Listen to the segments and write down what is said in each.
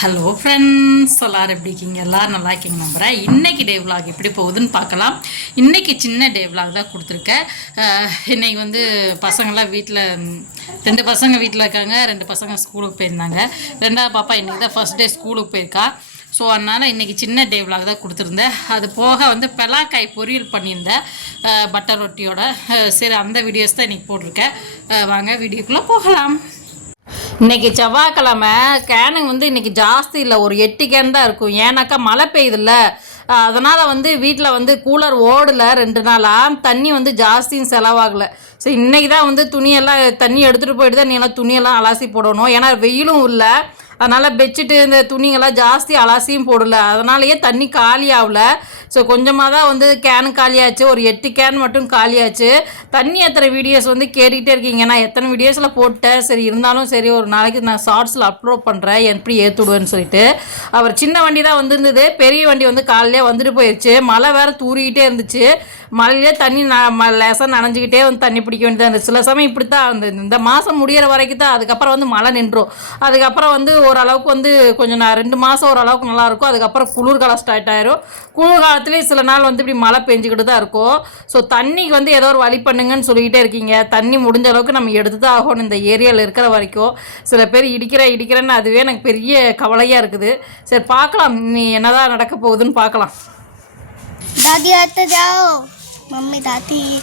Hello friends எல்லோரும் எப்படி இருக்கீங்க? எல்லோரும் நல்லா இருக்கீங்க நம்புகிறேன் இன்றைக்கி டே விலாக் எப்படி போகுதுன்னு பார்க்கலாம். இன்றைக்கி சின்ன டே விலாக் தான் கொடுத்துருக்கேன். இன்றைக்கி வந்து பசங்களாம் வீட்டில் ரெண்டு பசங்க வீட்டில் இருக்காங்க ரெண்டு பசங்க ஸ்கூலுக்கு போயிருந்தாங்க. ரெண்டாவது பாப்பா இன்னைக்கு தான் ஃபஸ்ட் டே ஸ்கூலுக்கு போயிருக்கா. ஸோ அதனால் இன்றைக்கி சின்ன டே விலாக் தான் கொடுத்துருந்தேன். அது போக வந்து பெலாக்காய் பொரியல் பண்ணியிருந்தேன். பட்டர் ரொட்டியோட. சரி அந்த வீடியோஸ் தான் இன்றைக்கி போட்டிருக்கேன். வாங்க வீடியோக்குள்ளே போகலாம். இன்னைக்கு செவ்வாய்க்கிழமை கேனுங்க வந்து இன்னைக்கு ஜாஸ்தி இல்லை ஒரு எட்டு கேன் தான் இருக்கும். ஏன்னாக்கா மழை பெய்யுதுல்ல. அதனால் வந்து வீட்டில் வந்து கூலர் ஓடல ரெண்டு நாளாக தண்ணி வந்து ஜாஸ்தியும் செலவாகலை. ஸோ இன்றைக்கி தான் வந்து துணியெல்லாம் தண்ணி எடுத்துகிட்டு போயிட்டு தான் நீங்களாம் துணியெல்லாம் அலாசி போடணும். ஏன்னா வெயிலும் இல்லை. அதனால் பெட்ஷீட்டு இந்த துணிங்கெல்லாம் ஜாஸ்தி அலாசியும் போடல. அதனாலயே தண்ணி காலி ஆகல ஸோ கொஞ்சமாக தான் வந்து கேன் காலியாச்சு. ஒரு எட்டு கேன் மட்டும் காலியாச்சு. தண்ணி எத்தனை வீடியோஸ் வந்து கேட்டுக்கிட்டே இருக்கீங்க. நான் எத்தனை வீடியோஸில் போட்டேன்? சரி இருந்தாலும் சரி ஒரு நாளைக்கு நான் ஷார்ட்ஸில் அப்லோட் பண்ணுறேன் எப்படி ஏற்றுடுவேன்னு சொல்லிட்டு. அவர் சின்ன வண்டி தான் வந்திருந்தது. பெரிய வண்டி வந்து காலையிலே வந்துட்டு போயிடுச்சு மழை வேறு தூறிக்கிட்டே இருந்துச்சு. மழையிலே தண்ணி ந ம லேசாக நனைஞ்சிக்கிட்டே வந்து தண்ணி பிடிக்க வேண்டியதாக இருந்துச்சு. சில சமயம் இப்படி தான் அந்த இந்த மாதம் முடியிற வரைக்கும் தான் அதுக்கப்புறம் வந்து மழை நின்றோம். அதுக்கப்புறம் வந்து ஓரளவுக்கு வந்து கொஞ்சம் நான் ரெண்டு மாதம் ஓரளவுக்கு நல்லா இருக்கும். அதுக்கப்புறம் குளிர்காலம் ஸ்டார்ட் ஆயிரும். குளிர்காலத்துலேயும் சில நாள் வந்து இப்படி மழை பெஞ்சிக்கிட்டு தான் இருக்கும். ஸோ தண்ணிக்கு வந்து ஏதோ ஒரு வழி பண்ணுங்கன்னு சொல்லிக்கிட்டே இருக்கீங்க. தண்ணி முடிஞ்ச அளவுக்கு நம்ம எடுத்து தான் ஆகணும் இந்த ஏரியாவில் இருக்கிற வரைக்கும். சில பேர் இடிக்கிற இடிக்கிறேன்னு அதுவே எனக்கு பெரிய கவலையாக இருக்குது. சரி பார்க்கலாம். நீ என்னதான் நடக்க போகுதுன்னு பார்க்கலாம். મમ્મી દાદી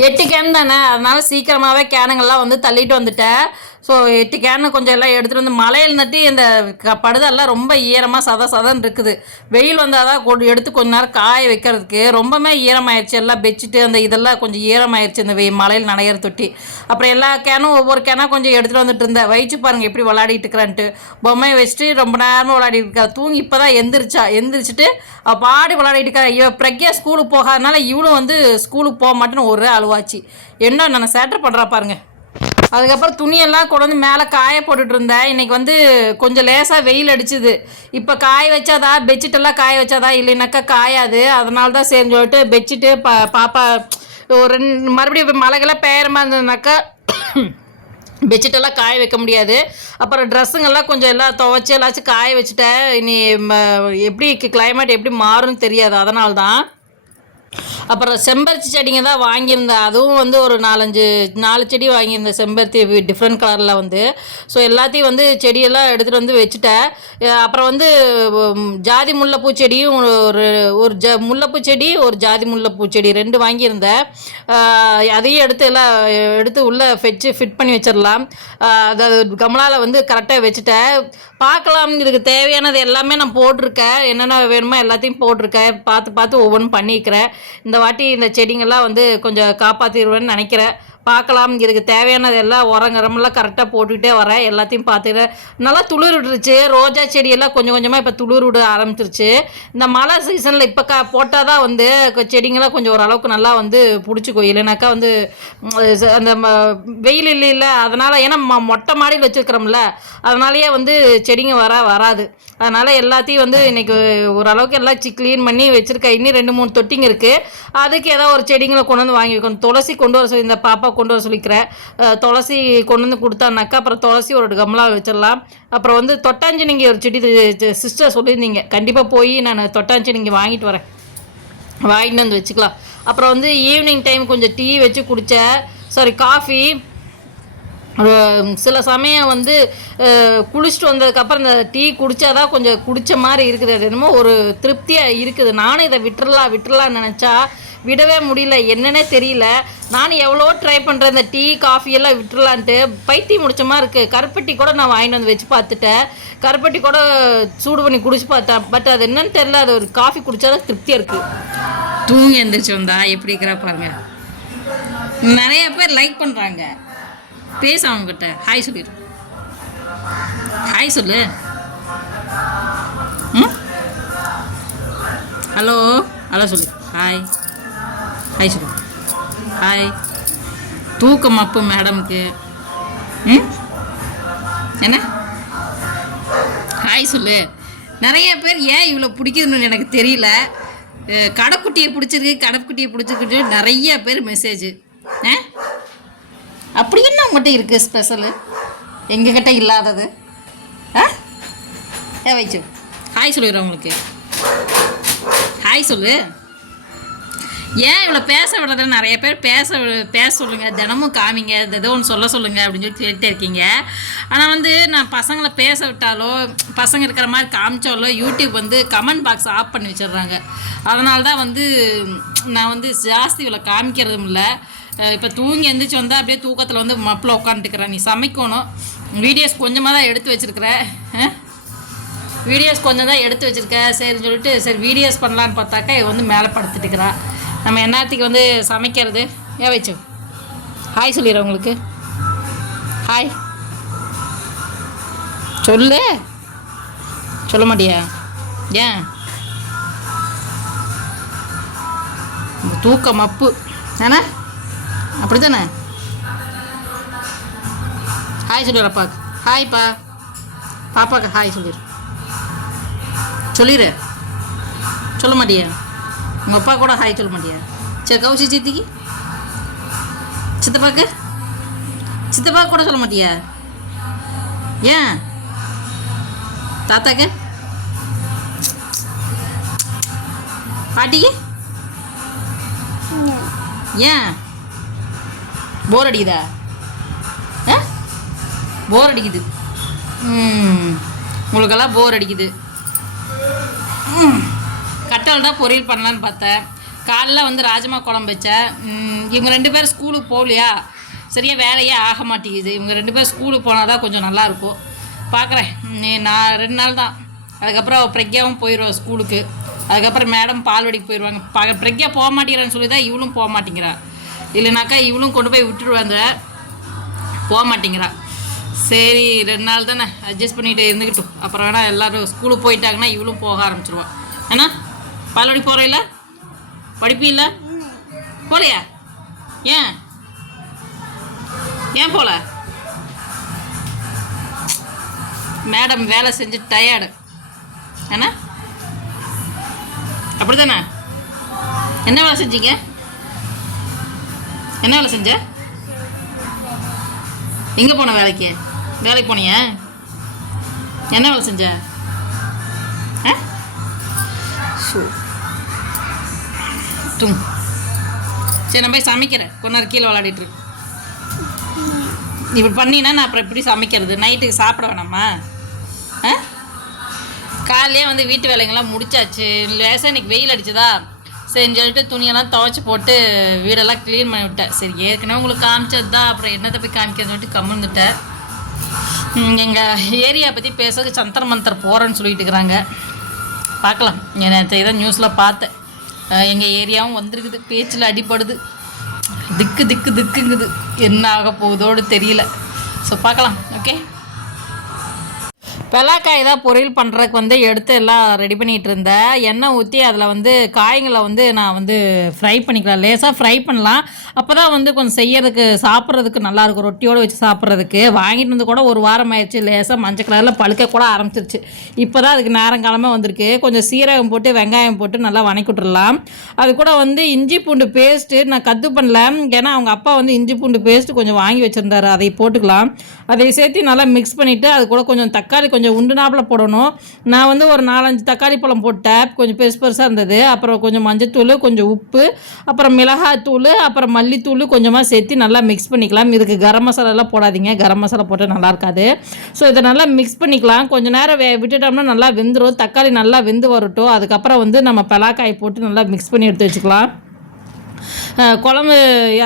எட்டு கேன் தானே? அதனால சீக்கிரமாகவே கேனுங்கள்லாம் வந்து தள்ளிட்டு வந்துட்டேன் ஸோ எட்டு கேனு கொஞ்சம் எல்லாம் எடுத்துகிட்டு வந்து மலையில் நட்டி இந்த க- படுதெல்லாம் ரொம்ப ஈரமாக சத சதன்னு இருக்குது. வெயில் வந்தால் தான் கொண்டு எடுத்து கொஞ்ச நேரம் காய வைக்கிறதுக்கு ரொம்பவே ஈரமாயிடுச்சு எல்லாம் பெச்சிட்டு அந்த இதெல்லாம் கொஞ்சம் ஈரமாயிடுச்சு இந்த வெயில் மலையில் நனையிற தொட்டி. அப்புறம் எல்லா கேனும் ஒவ்வொரு கேனாக கொஞ்சம் எடுத்துகிட்டு வந்துட்டு இருந்தேன். வயிற்று பாருங்கள் எப்படி விளாடிட்டு இருக்கிறான்ட்டு. பொம்மையை வச்சுட்டு ரொம்ப நேரமாக விளையாடிட்டு இருக்கா. தூங்கி இப்போ தான் எந்திரிச்சா எந்திரிச்சிட்டு அவள் பாடி விளையாடிட்டு இருக்கா. இவ பிரக்யா ஸ்கூலுக்கு போகாதனால இவளும் வந்து ஸ்கூலுக்கு போக மாட்டேன்னு ஒரே அழுவாச்சு. என்ன நான் சேட்டர் பண்ணுறா பாருங்கள் அதுக்கப்புறம் துணியெல்லாம் கொண்டு வந்து மேலே காய போட்டுட்டு இருந்தேன். இன்றைக்கி வந்து கொஞ்சம் லேசாக வெயில் அடிச்சுது. இப்போ காய வச்சாதா? பெட்ஷீட்டெல்லாம் காய வச்சாதா? இல்லைனாக்கா காயாது. அதனால தான் சரி சொல்லிட்டு பெட்ஷீட்டு பா பாப்பா ஒரு ரெண்டு மறுபடியும் மலைகள்லாம் பெய்கிற மாதிரி இருந்ததுனாக்கா பெட்ஷீட்டெல்லாம் காய வைக்க முடியாது. அப்புறம் ட்ரெஸ்ஸுங்கெல்லாம் கொஞ்சம் எல்லாம் துவைச்சி எல்லாச்சும் காய வச்சுட்டேன். இனி ம- எப்படி கிளைமேட் எப்படி மாறும்னு தெரியாது. அதனால்தான் அப்புறம் செம்பருத்தி செடிங்க தான் வாங்கியிருந்தேன். அதுவும் வந்து ஒரு நாலஞ்சு நாலு செடி வாங்கியிருந்தேன். செம்பருத்தி டிஃப்ரெண்ட் கலரில் வந்து. ஸோ எல்லாத்தையும் வந்து செடியெல்லாம் எடுத்துகிட்டு வந்து வச்சுட்டேன். அப்புறம் வந்து ஜாதி முல்லைப்பூ செடியும் ஒரு ஒரு ஜ முல்லைப்பூ செடி ஒரு ஜாதி முல்லைப்பூ செடி ரெண்டு வாங்கியிருந்தேன். அதையும் எடுத்து எல்லாம் எடுத்து உள்ளே வச்சு ஃபிட் பண்ணி வச்சிடலாம். அதாவது கமலாவில் வந்து கரெக்டாக வச்சுட்டேன். பார்க்கலாம். இதுக்கு தேவையானது எல்லாமே நான் போட்டிருக்கேன். என்னென்ன வேணுமோ எல்லாத்தையும் போட்டிருக்கேன். பார்த்து பார்த்து ஒவ்வொன்றும் பண்ணிக்கிறேன். இந்த வாட்டி இந்த செடிங்கள்லாம் வந்து கொஞ்சம் காப்பாற்றிடுவேன்னு நினைக்கிறேன். பார்க்கலாம். இதுக்கு தேவையானது எல்லாம் உரங்கரமெல்லாம் கரெக்டாக போட்டுக்கிட்டே வரேன். எல்லாத்தையும் பார்த்துக்கிறேன். நல்லா துளிர் விட்டுருச்சு. ரோஜா செடியெல்லாம் கொஞ்சம் கொஞ்சமாக இப்போ துளிர் விட ஆரம்பிச்சிருச்சு. இந்த மழை சீசனில் இப்போ கா போட்டால் தான் வந்து கொ- செடிங்கெல்லாம் கொஞ்சம் ஓரளவுக்கு நல்லா வந்து பிடிச்சிக்கோ இல்லைனாக்கா வந்து ச- அந்த ம- வெயில் இல்லை இல்லை. அதனால் ஏன்னா ம- மொட்டை மாடியில் வச்சுருக்கிறோம்ல. அதனாலேயே வந்து செடிங்க வர வராது. அதனால் எல்லாத்தையும் வந்து இன்னைக்கு ஓரளவுக்கு எல்லாம் க்ளீன் பண்ணி வச்சுருக்கேன். இன்னும் ரெண்டு மூணு தொட்டிங்க இருக்குது அதுக்கு ஏதோ ஒரு செடிங்களை கொண்டு வந்து வாங்கி வைக்கணும் துளசி கொண்டு வர சொல்லி இந்த பாப்பா கொண்டு வர சொல்லிக்கிறேன். துளசி கொண்டு வந்து கொடுத்தானாக்கா அப்புறம் துளசி ஒரு கம்லா வச்சிடலாம். அப்புறம் வந்து தொட்டாஞ்சி நீங்கள் ஒரு செடி சிஸ்டர் சொல்லியிருந்தீங்க. கண்டிப்பாக போய் நான் தொட்டாஞ்சி நீங்கள் வாங்கிட்டு வரேன். வாங்கிட்டு வந்து வச்சுக்கலாம். அப்புறம் வந்து ஈவினிங் டைம் கொஞ்சம் டீ வச்சு குடித்தேன் சாரி காஃபி. சில சமயம் வந்து குளிச்சுட்டு வந்ததுக்கப்புறம் இந்த டீ குடித்தாதான் கொஞ்சம் குடித்த மாதிரி இருக்குது. அது என்னமோ ஒரு திருப்தியாக இருக்குது. நானும் இதை விட்டுறலாம் விட்டுறலாம்னு நினச்சா விடவே முடியல. என்னன்னே தெரியல. நானும் எவ்வளோ ட்ரை பண்ணுறேன் இந்த டீ காஃபி எல்லாம் விட்டுறலான்ட்டு பைத்தியம் முடிச்சமாக இருக்குது கருப்பட்டி கூட நான் வாங்கிட்டு வந்து வச்சு பார்த்துட்டேன். கருப்பட்டி கூட சூடு பண்ணி குடிச்சு பார்த்தேன். பட் அது என்னன்னு தெரில அது ஒரு காஃபி குடிச்சாதான் திருப்தியாக இருக்குது தூங்கி எந்திரிச்சு வந்தா எப்படி இருக்கிறா பாருங்க. நிறைய பேர் லைக் பண்ணுறாங்க பேச அவங்ககிட்ட. ஹாய் சொல்லிடு ஹாய் சொல்லு. ம்? ஹலோ ஹலோ சொல்லு. ஹாய் ஹாய் சொல்லு ஹாய் தூக்கம் அப்பு மேடம்க்கு ம்? என்ன? ஹாய் சொல்லு. நிறைய பேர் ஏன் இவ்வளோ பிடிக்குதுன்னு எனக்கு தெரியல. கடைக்குட்டியை பிடிச்சிருக்கு கடைக்குட்டியை பிடிச்சிருக்கு நிறைய பேர் மெசேஜ் ஆ அப்படி என்ன உங்கள்கிட்ட இருக்குது ஸ்பெஷலு எங்ககிட்ட இல்லாதது? ஆ? ஏ வைச்சு. ஹாய் சொல்லிடுறேன் உங்களுக்கு. ஹாய் சொல்லு. ஏன் இவ்வளோ பேச விடுறதுல நிறைய பேர் பேச வி- பேச சொல்லுங்கள் தினமும் காமிங்க இது ஏதோ ஒன்று சொல்ல சொல்லுங்கள் அப்படின்னு சொல்லி கேட்டே இருக்கீங்க. ஆனால் வந்து நான் பசங்களை பேச விட்டாலோ பசங்க இருக்கிற மாதிரி காமிச்சாலோ யூடியூப் வந்து கமெண்ட் பாக்ஸ் ஆஃப் பண்ணி வச்சிடுறாங்க. அதனால தான் வந்து நான் வந்து ஜாஸ்தி இவ்வளோ காமிக்கிறதும் இல்லை. இப்போ தூங்கி எந்திரிச்சு வந்தால் அப்படியே தூக்கத்தில் வந்து மப்பில் உட்காந்துட்டுக்கிறேன் நீ சமைக்கணும். வீடியோஸ் கொஞ்சமாக தான் எடுத்து வச்சுருக்கிறேன் வீடியோஸ் கொஞ்சம் தான் எடுத்து வச்சுருக்கேன் சரின்னு சொல்லிட்டு சரி வீடியோஸ் பண்ணலான்னு பார்த்தாக்கா இவ வந்து மேலே படுத்துட்டுக்கிறா. நம்ம என்னத்துக்கு வந்து சமைக்கிறது. ஏன் வச்சு. ஹாய் சொல்லிடுறேன் உங்களுக்கு. ஹாய் சொல்லு. சொல்ல மாட்டியா? ஏன்? தூக்கம் தூக்க மப்பு. ஏன்னா? அப்படி தானே ஹாய் சொல்லிடுற அப்பாவுக்கு ஹாய்ப்பா பாப்பாக்கு ஹாய் சொல்லிடு. சொல்லிடு. சொல்ல மாட்டியா? உங்கள் அப்பா கூட ஹாய் சொல்ல மாட்டியா? சரி கௌசி சித்திக்கு? சித்தப்பாக்கு? சித்தப்பா கூட சொல்ல மாட்டியா? ஏன்? தாத்தாக்கு? பாட்டிக்கு? ஏன்? போர் அடிக்குதா? ஆ? போர் அடிக்குது. உங்களுக்கெல்லாம் போர் அடிக்குது. ம். கட்டல் தான் பொரியல் பண்ணலான்னு பார்த்தேன். காலைல வந்து ராஜமா குழம்பு வச்சேன். இவங்க ரெண்டு பேரும் ஸ்கூலுக்கு போகலையா? சரியா வேலையே ஆக மாட்டேங்குது. இவங்க ரெண்டு பேரும் ஸ்கூலுக்கு போனால் தான் கொஞ்சம் நல்லாயிருக்கும் பார்க்குறேன் நான் ரெண்டு நாள் தான். அதுக்கப்புறம் பிரக்யாவும் போயிடுவோம் ஸ்கூலுக்கு. அதுக்கப்புறம் மேடம் பால்வடிக்கு போயிடுவாங்க ப பிரக்யா போக மாட்டேங்கிறான்னு சொல்லி தான் இவளும் போக மாட்டேங்கிறா. இல்லைனாக்கா இவளும் கொண்டு போய் விட்டுருவாங்க போக மாட்டேங்கிறா. சரி ரெண்டு நாள் தானே. அட்ஜஸ்ட் பண்ணிட்டு இருந்துக்கிட்டோம் அப்புறம் வேணால் எல்லோரும் ஸ்கூலுக்கு போயிட்டாங்கன்னா இவளும் போக ஆரம்பிச்சிருவான் ஏன்னா பால்வாடி போகிற இல்லை? படிப்பு இல்லை? போகலையா ஏன்? ஏன் போகல மேடம் வேலை செஞ்சு டயர்டு ஏன்னா அப்படி தானே என்ன வேலை செஞ்சீங்க? என்ன வேலை செஞ்ச? எங்கே போன வேலைக்கு? வேலைக்கு போனியா? என்ன வேலை செஞ்ச? ஆ? ஸோ தும். சரி நான் போய் சமைக்கிறேன். கொஞ்ச நேரம் கீழே விளையாடிட்டு இருக்கு இப்படி பண்ணினா நான் அப்புறம் எப்படி சமைக்கிறது? நைட்டுக்கு சாப்பிட வேணாமா? ஆ? காலையிலே வந்து வீட்டு வேலைங்கள்லாம் முடிச்சாச்சு. லேசாக இன்னைக்கு வெயில் அடிச்சதா? சரின்னு சொல்லிட்டு துணியெல்லாம் துவைச்சி போட்டு வீடெல்லாம் க்ளீன் பண்ணி விட்டேன். சரி ஏற்கனவே உங்களுக்கு காமிச்சது தான் அப்புறம் என்னத்தை போய் காமிக்கிறதுன்னு சொல்லிட்டு கம்முந்துட்டேன் எங்கள் ஏரியா பற்றி பேசுறதுக்கு சந்தர் மந்தர் போகிறேன்னு சொல்லிட்டு இருக்கிறாங்க. பார்க்கலாம். நேற்று இதான் நியூஸில் பார்த்தேன். எங்கள் ஏரியாவும் வந்திருக்குது. பேச்சில் அடிப்படுது திக்கு திக்கு திக்குங்குது. என்ன ஆக போகுதோடு தெரியல. ஸோ பார்க்கலாம். ஓகே பெலாக்காய் தான் பொரியல் பண்ணுறதுக்கு வந்து எடுத்து எல்லாம் ரெடி பண்ணிகிட்டு இருந்தேன் எண்ணெய் ஊற்றி அதில் வந்து காய்களை வந்து நான் வந்து ஃப்ரை பண்ணிக்கலாம். லேசாக ஃப்ரை பண்ணலாம். அப்போ தான் வந்து கொஞ்சம் செய்யறதுக்கு சாப்பிட்றதுக்கு நல்லாயிருக்கும் ரொட்டியோடு வச்சு சாப்பிட்றதுக்கு. வாங்கிட்டு வந்து கூட ஒரு வாரம் ஆயிடுச்சு. லேசாக மஞ்சள் கலரில் பழுக்க கூட ஆரம்பிச்சிருச்சு. இப்போ தான் அதுக்கு நேரங்காலமாக வந்திருக்கு. கொஞ்சம் சீரகம் போட்டு வெங்காயம் போட்டு நல்லா வணக்கி விட்டுறலாம் அது கூட வந்து இஞ்சி பூண்டு பேஸ்ட்டு நான் கற்று பண்ணல. ஏன்னா அவங்க அப்பா வந்து இஞ்சி பூண்டு பேஸ்ட்டு கொஞ்சம் வாங்கி வச்சுருந்தாரு. அதை போட்டுக்கலாம். அதை சேர்த்து நல்லா மிக்ஸ் பண்ணிவிட்டு அது கூட கொஞ்சம் தக்காளி கொஞ்சம் கொஞ்சம் உண்டுனாப்பில் போடணும். நான் வந்து ஒரு நாலஞ்சு தக்காளி பழம் போட்டேன். கொஞ்சம் பெருசு பெருசாக இருந்தது. அப்புறம் கொஞ்சம் மஞ்சத்தூள் கொஞ்சம் உப்பு அப்புறம் மிளகாத்தூள் அப்புறம் மல்லித்தூள் கொஞ்சமாக சேர்த்து நல்லா மிக்ஸ் பண்ணிக்கலாம். இதுக்கு கரம் மசாலாலாம் போடாதீங்க. கரம் மசாலா போட்டால் நல்லா இருக்காது. ஸோ இதை நல்லா மிக்ஸ் பண்ணிக்கலாம். கொஞ்சம் நேரம் வே விட்டுட்டோம்னா நல்லா வெந்துடும் தக்காளி நல்லா வெந்து வரட்டும். அதுக்கப்புறம் வந்து நம்ம பலாக்காய் போட்டு நல்லா மிக்ஸ் பண்ணி எடுத்து வச்சுக்கலாம். குழம்பு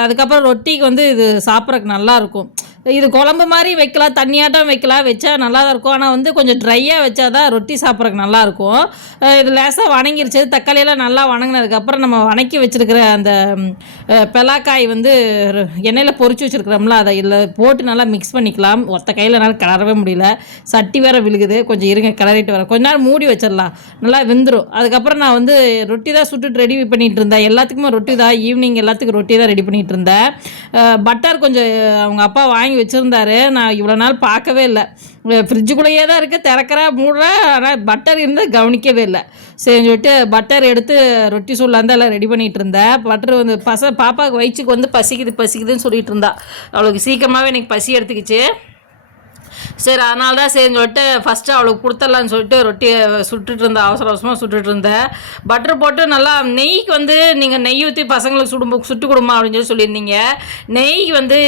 அதுக்கப்புறம் ரொட்டிக்கு வந்து இது சாப்பிட்றதுக்கு நல்லாயிருக்கும் இது குழம்பு மாதிரி வைக்கலாம் தண்ணியாட்டம் வைக்கலாம் வச்சா நல்லா தான் இருக்கும். ஆனால் வந்து கொஞ்சம் ட்ரையாக வச்சா தான் ரொட்டி சாப்பிட்றதுக்கு நல்லாயிருக்கும். இது லேசாக வணங்கிருச்சு. தக்காளியெல்லாம் நல்லா வணங்கினதுக்கப்புறம் நம்ம வணக்கி வச்சுருக்கிற அந்த பெலாக்காய் வந்து எண்ணெயில் பொறிச்சு வச்சுருக்கிறோம்ல அதை இதில் போட்டு நல்லா மிக்ஸ் பண்ணிக்கலாம். ஒத்த கையில் என்னால் கிளறவே முடியல. சட்டி வேற விழுகுது. கொஞ்சம் இருங்க கிளறிட்டு வரேன் கொஞ்ச நேரம் மூடி வச்சிடலாம். நல்லா வெந்துடும் அதுக்கப்புறம் நான் வந்து ரொட்டி தான் சுட்டுட்டு ரெடி பண்ணிகிட்டு இருந்தேன். எல்லாத்துக்குமே ரொட்டி தான். ஈவினிங் எல்லாத்துக்கும் ரொட்டி தான் ரெடி பண்ணிகிட்டு இருந்தேன். பட்டர் கொஞ்சம் அவங்க அப்பா வாங்கி வாங்கி வச்சுருந்தாரு. நான் இவ்வளோ நாள் பார்க்கவே இல்லை. ஃப்ரிட்ஜுக்குள்ளேயே தான் இருக்குது திறக்கிற மூடுற ஆனால் பட்டர் இருந்தால் கவனிக்கவே இல்லை. சரின்னு சொல்லிட்டு பட்டர் எடுத்து ரொட்டி சுல்லாந்து எல்லாம் ரெடி பண்ணிகிட்டு இருந்தேன் பட்டர் வந்து பச பாப்பாவுக்கு வயிற்றுக்கு வந்து பசிக்குது பசிக்குதுன்னு சொல்லிட்டு இருந்தா. அவளுக்கு சீக்கிரமாகவே எனக்கு பசி எடுத்துக்கிச்சு. சரி அதனால தான் சரின்னு சொல்லிட்டு ஃபஸ்ட்டு அவளுக்கு கொடுத்துடலான்னு சொல்லிட்டு ரொட்டியை சுட்டுட்டு இருந்தேன் அவசர அவசரமாக சுட்டுட்டு இருந்தேன் பட்டர் போட்டு நல்லா நெய்க்கு வந்து நீங்கள் நெய் ஊற்றி பசங்களுக்கு சுடும் சுட்டு கொடுமா அப்படின்னு சொல்லி சொல்லியிருந்தீங்க. நெய்க்கு வந்து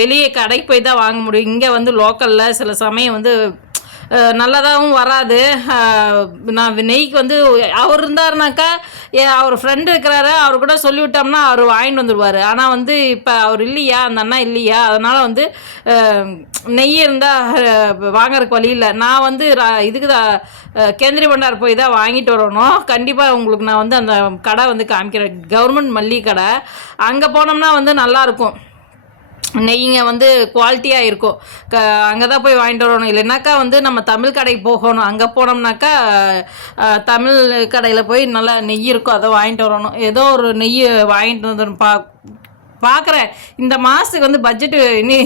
வெளியே கடைக்கு போய் தான் வாங்க முடியும். இங்கே வந்து லோக்கலில் சில சமயம் வந்து நல்லதாகவும் வராது. நான் நெய்க்கு வந்து அவர் இருந்தாருனாக்கா அவர் ஃப்ரெண்டு இருக்கிறாரு அவர் கூட சொல்லிவிட்டோம்னா அவர் வாங்கிட்டு வந்துடுவார் ஆனால் வந்து இப்போ அவர் இல்லையா? அந்த அண்ணா இல்லையா? அதனால் வந்து நெய் இருந்தால் வாங்குறதுக்கு வழி இல்லை. நான் வந்து ரா- இதுக்கு தான் கேந்திரி பண்டார் போய் தான் வாங்கிட்டு வரணும். கண்டிப்பாக உங்களுக்கு நான் வந்து அந்த கடை வந்து காமிக்கிறேன். கவர்மெண்ட் மல்லிகை கடை. அங்கே போனோம்னா வந்து நல்லாயிருக்கும் நெய்ங்க வந்து குவாலிட்டியாக இருக்கும் க அங்கே தான் போய் வாங்கிட்டு வரணும். இல்லைனாக்கா வந்து நம்ம தமிழ் கடைக்கு போகணும். அங்கே போனோம்னாக்கா தமிழ் கடையில் போய் நல்லா நெய் இருக்கும் அதை வாங்கிட்டு வரணும். ஏதோ ஒரு நெய் வாங்கிட்டு வந்து பா பார்க்குறேன் இந்த மாதத்துக்கு வந்து பட்ஜெட்டு இனி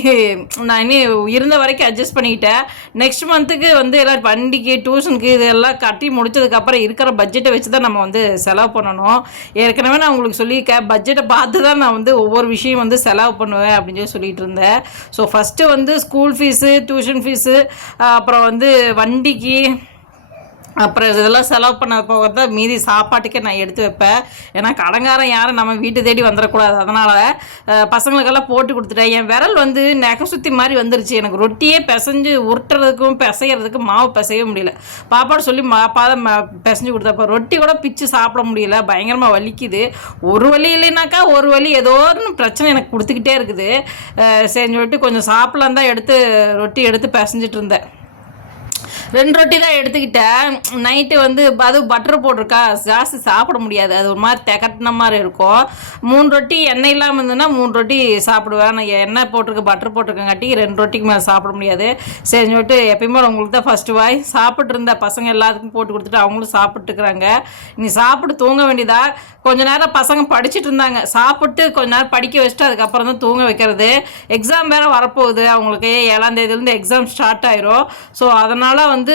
நான் இனி இருந்த வரைக்கும் அட்ஜஸ்ட் பண்ணிக்கிட்டேன். நெக்ஸ்ட் மந்த்துக்கு வந்து எல்லாம் வண்டிக்கு டியூஷனுக்கு இதெல்லாம் கட்டி முடிச்சதுக்கப்புறம் இருக்கிற பட்ஜெட்டை வச்சு தான் நம்ம வந்து செலவு பண்ணணும். ஏற்கனவே நான் உங்களுக்கு சொல்லியிருக்கேன் பட்ஜெட்டை பார்த்து தான் நான் வந்து ஒவ்வொரு விஷயம் வந்து செலவு பண்ணுவேன் அப்படின்னு சொல்லி சொல்லிட்டு இருந்தேன். ஸோ ஃபஸ்ட்டு வந்து ஸ்கூல் ஃபீஸு டியூஷன் ஃபீஸு அப்புறம் வந்து வண்டிக்கு அப்புறம் இதெல்லாம் செலவு பண்ண போக தான் மீதி சாப்பாட்டுக்கே நான் எடுத்து வைப்பேன். ஏன்னா கடங்காரன் யாரும் நம்ம வீட்டு தேடி வந்துடக்கூடாது அதனால் பசங்களுக்கெல்லாம் போட்டு கொடுத்துட்டேன். என் விரல் வந்து நெகை சுற்றி மாதிரி வந்துருச்சு. எனக்கு ரொட்டியே பிசைஞ்சு உருட்டுறதுக்கும் பிசைகிறதுக்கும் மாவு பிசைய முடியல. பாப்பாடு சொல்லி மா ம பிசைஞ்சு கொடுத்தப்ப ரொட்டி கூட பிச்சு சாப்பிட முடியல. பயங்கரமாக வலிக்குது. ஒரு வலி இல்லைனாக்கா ஒரு வழி ஏதோ ஒரு பிரச்சனை எனக்கு கொடுத்துக்கிட்டே இருக்குது. சரின்னு சொல்லிட்டு கொஞ்சம் சாப்பிடலாம் தான் எடுத்து ரொட்டி எடுத்து பிசைஞ்சிட்டு இருந்தேன். ரெண்டு ரொட்டி தான் எடுத்துக்கிட்டேன். நைட்டு வந்து அதுவும் பட்டர் போட்டிருக்கா ஜாஸ்தி சாப்பிட முடியாது. அது ஒரு மாதிரி திகட்டின மாதிரி இருக்கும். மூணு ரொட்டி எண்ணெய் இல்லாமல் இருந்ததுன்னா மூணு ரொட்டி சாப்பிடுவேன். நான் எண்ணெய் போட்டிருக்க பட்டர் போட்டிருக்கங்காட்டி ரெண்டு ரொட்டிக்கு மேலே சாப்பிட முடியாது. சரி சொல்லிட்டு எப்பயுமே உங்களுக்கு தான் ஃபஸ்ட்டு வாய் சாப்பிட்ருந்த பசங்க எல்லாத்துக்கும் போட்டு கொடுத்துட்டு அவங்களும் சாப்பிட்டுருக்குறாங்க நீ சாப்பிட்டு தூங்க வேண்டியதா? கொஞ்ச நேரம் பசங்க படிச்சுட்டு இருந்தாங்க. சாப்பிட்டு கொஞ்ச நேரம் படிக்க வச்சுட்டு அதுக்கப்புறம் தான் தூங்க வைக்கிறது. எக்ஸாம் வேறு வரப்போகுது. அவங்களுக்கு ஏழாம் தேதியிலேருந்து எக்ஸாம் ஸ்டார்ட் ஆயிரும். ஸோ அதனால் வந்து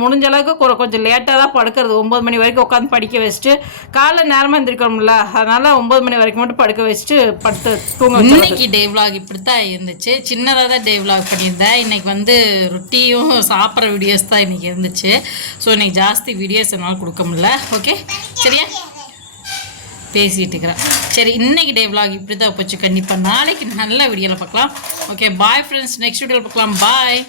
முடிஞ்ச அளவுக்கு கொ- கொஞ்சம் லேட்டாக தான் படுக்கிறது. ஒம்பது மணி வரைக்கும் உட்காந்து படிக்க வச்சுட்டு காலைல நேரமாக எழுந்திருக்கணும்ல அதனால் ஒம்பது மணி வரைக்கும் மட்டும் படுக்க வச்சுட்டு படுத்து தூங்க இன்னைக்கு டே விலாக் இப்படி தான் இருந்துச்சு. சின்னதாக தான் டே விலாக் பண்ணியிருந்தேன். இன்னைக்கு வந்து ரொட்டியும் சாப்பிட்ற வீடியோஸ் தான் இன்னைக்கு இருந்துச்சு. ஸோ இன்னைக்கு ஜாஸ்தி வீடியோஸ் என்னால் கொடுக்க முடியல. ஓகே சரியா? பேசிட்டு இருக்கிறேன். சரி இன்னைக்கு டே விலாக் இப்படி தான் போச்சு. கண்டிப்பாக நாளைக்கு நல்ல வீடியோவில் பார்க்கலாம். ஓகே பாய் ஃப்ரெண்ட்ஸ் நெக்ஸ்ட் வீடியோவில் பார்க்கலாம். பாய்